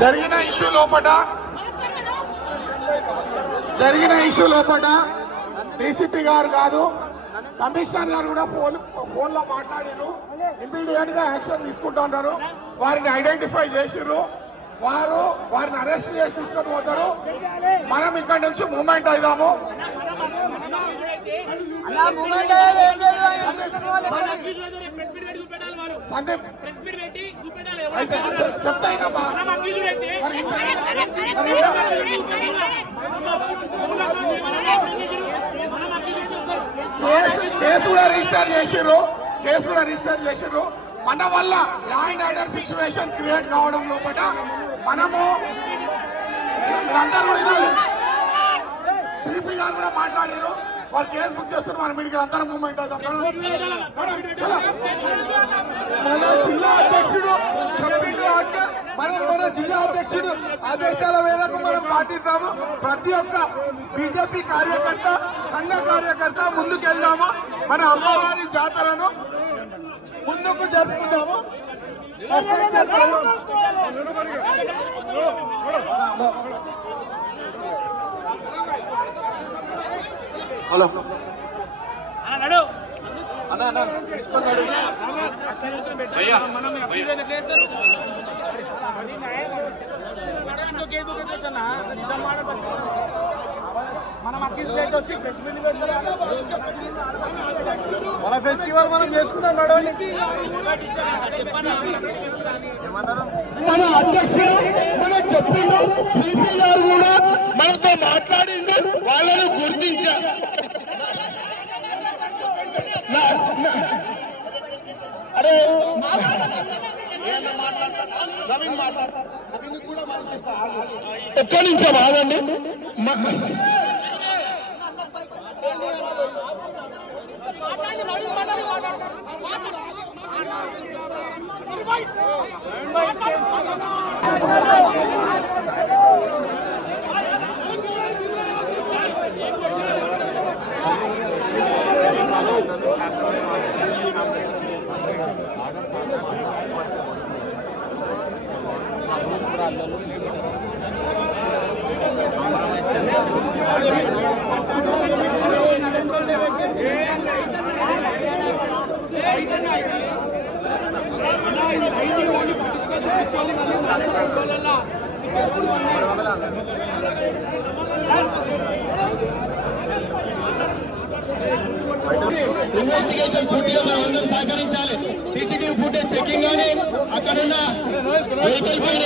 జరిగిన ఇష్యూ లోపల డీసీపీ గారు కాదు కమిషనర్ గారు కూడా ఫోన్ లో మాట్లాడారు. ఇమ్మీడియట్ గా యాక్షన్ తీసుకుంటున్నారు. వారిని ఐడెంటిఫై చేసిర్రు. వారిని అరెస్ట్ చేసి తీసుకొని పోతారు. మనం ఇక్కడ నుంచి మూవ్మెంట్ అయిదాము. సందీప్ అయితే చెప్తాయినమ్మా కేసు కూడా రిజిస్టర్ చేసిర్రు. మన వల్ల law and order situation create కావడం లోపల మనము అందరూ కూడా సిపి గారు కూడా మాట్లాడారు. వారు కేసు బుక్ చేస్తారు. మన మీడియా అందరం మూవ్మెంట్ అవుతాం. మన జిల్లా అధ్యక్షుడు చెప్పిండు అంటే మన జిల్లా అధ్యక్షుడు ఆదేశాల మేరకు మనం పాటిస్తాము. ప్రతి ఒక్క బీజేపీ కార్యకర్త సంఘ కార్యకర్త ముందుకెళ్దాము. మన అమ్మవారి జాతరను ముందుకు జరుపుకుంటాము. హలో అన్నా మన ఫెస్టివల్ మనం చేసుకుంటాం. మన అధ్యక్షుడు మనకు చెప్పిండు. సిపి గారు కూడా మనతో మాట్లాడిండు. వాళ్ళను గుర్తించారు. అరే ఒక్క నిమిషం ఆగండి. ఇన్వెస్టిగేషన్ పూర్తిగా మనం సహకరించాలి. సీసీటీవీ ఫుటేజ్ చెకింగ్ కానీ అక్కడున్న వెహికల్ పైన